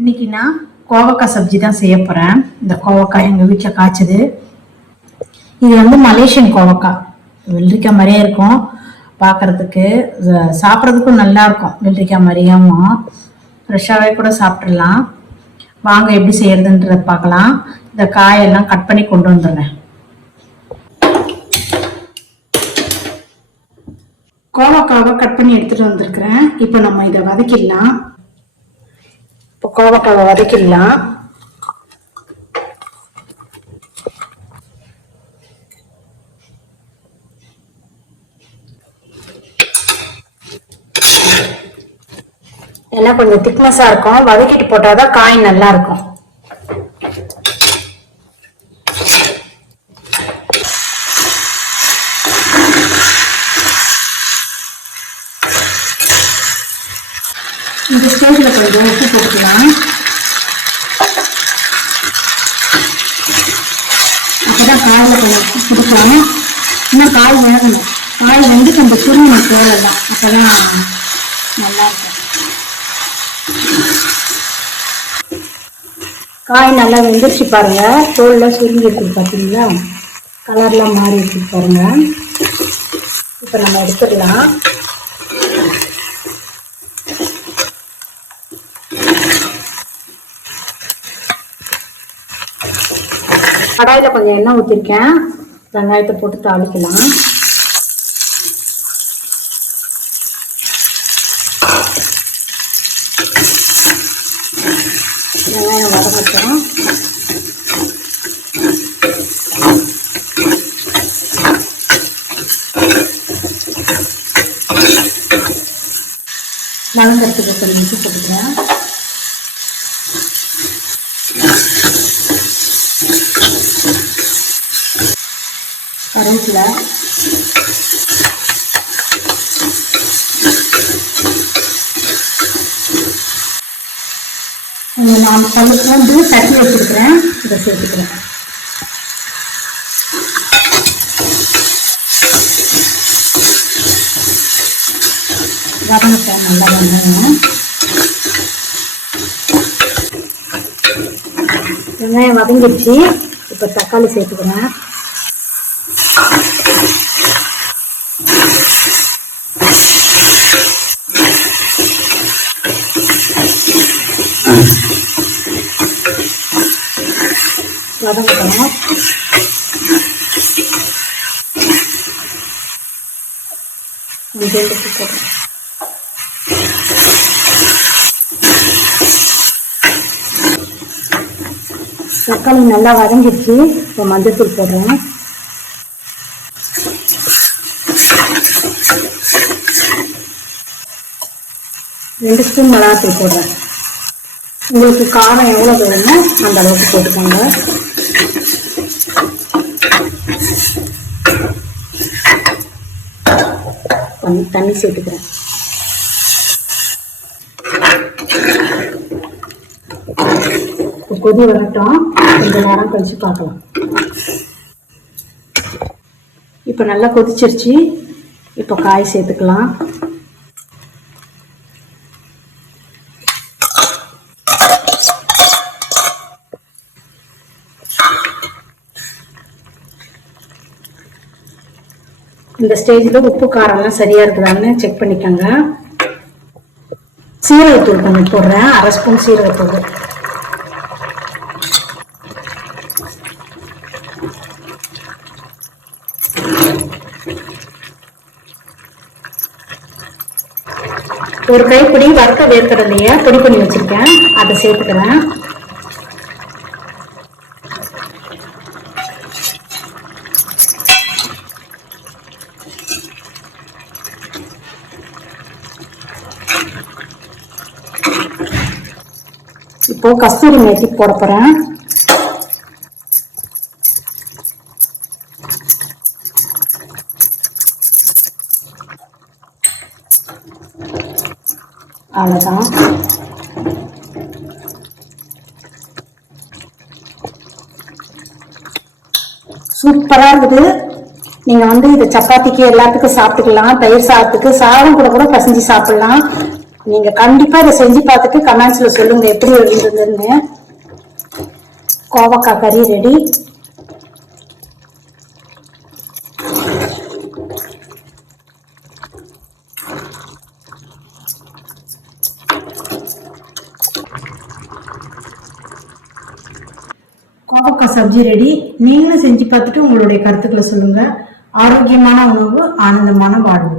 இன்னைக்கு நான் கோவக்காய் சப்ஜி தான் செய்ய போறேன். இந்த கோவக்காய் எங்க வீட்டில் காய்ச்சது. இது வந்து மலேசியன் கோவக்காய். வெள்ளரிக்காய் மாதிரியே இருக்கும் பார்க்கறதுக்கு, சாப்பிட்றதுக்கும் நல்லா இருக்கும். வெள்ளரிக்காய் மாதிரியாவும் ஃப்ரெஷ்ஷாகவே கூட சாப்பிட்றலாம். வாங்க எப்படி செய்யறதுன்றத பார்க்கலாம். இந்த காயெல்லாம் கட் பண்ணி கொண்டு வந்துடுறேன். கோவக்காவை கட் பண்ணி எடுத்துட்டு வந்திருக்கிறேன். இப்போ நம்ம இதை வதக்கிடலாம். இப்போ கோவக்காவை வதக்கிடலாம். எல்லாம் கொஞ்சம் திக்னஸா இருக்கும். வதக்கிட்டு போட்டாதான் காய் நல்லா இருக்கும். இந்த ஸ்டேஜில் கொஞ்சம் உப்பு போட்டுக்கலாம். அப்போதான் காயில் கொஞ்சம் உப்பு கொடுக்கலாம். இன்னும் காய் வேகணும். காய் வந்து கொஞ்சம் சுருங்கணும் தேவையில்லாம். அப்போதான் நல்லா இருக்கும். காய் நல்லா வெந்துருச்சு பாருங்க. தோல்லாம் சுருங்கி இருக்குது பார்த்தீங்களா? கலர்லாம் மாறி இருக்குது பாருங்க. இப்போ நம்ம எடுத்துடலாம். கடாயில் கொஞ்சம் எண்ணெய் ஊற்றிருக்கேன். வெங்காயத்தை போட்டு தாளிக்கலாம். வெங்காயம் வதங்கட்டும். வதங்கிறதுக்கு கொஞ்சம் உப்பு போட்டுக்கிறேன். கருவேப்பிலை, நான் பழுப்பு வந்து தட்டி வச்சிருக்கிறேன். இதை சேர்த்துக்கிறேன். வதங்கட்டும். நல்லா வதங்கணும். வெங்காயம் வதங்கிடுச்சு. இப்போ தக்காளி சேர்த்துக்கிறேன். வதங்கணும். கொஞ்சம் உப்பு போடுறேன். தக்காளி நல்லா வதங்கிடுச்சு. இப்போ மஞ்சள்தூள் போடுறேன். ரெண்டு ஸ்பூன் மிளகாத்தூள் போடுறேன். உங்களுக்கு காரம் எவ்வளோ வேணுமோ அந்த அளவுக்கு போட்டுக்கோங்க. தண்ணி சேர்த்துக்கிறேன். கொதி வரட்டும். கொஞ்சம் நேரம் கழிச்சு பார்க்கலாம். இப்போ நல்லா கொதிச்சிருச்சு. இப்போ காய் சேர்த்துக்கலாம். இந்த ஸ்டேஜில் உப்பு காரம்லாம் சரியா இருக்குதான்னு செக் பண்ணிக்கோங்க. சீரகத்தூள் கொஞ்சம் போடுறேன். 1/2 ஸ்பூன் சீரகத்தூள். ஒரு கைப்பிடி வறுத்த வேர்க்கடலையை பொடி பண்ணி வச்சிருக்கேன். அதை சேர்த்துக்கிறேன். இப்போ கஸ்தூரி மேத்தி போட போறேன். அவ்வளோதான். சூப்பரா இருக்குது. நீங்க வந்து இது சப்பாத்திக்கு எல்லாத்துக்கும் சாப்பிட்டுக்கலாம். தயிர் சாதத்துக்கு சாதம் கூட கூட பசஞ்சு சாப்பிடலாம். நீங்க கண்டிப்பா இதை செஞ்சு பார்த்துட்டு கமெண்ட்ஸ்ல சொல்லுங்க எப்படி இருந்ததுன்னு. கோவக்காய் கறி ரெடி. கோவக்காய் சப்ஜி ரெடி. நீங்களும் செஞ்சு பார்த்துட்டு உங்களுடைய கருத்துக்களை சொல்லுங்க. ஆரோக்கியமான உணவு, ஆனந்தமான வாழ்வு.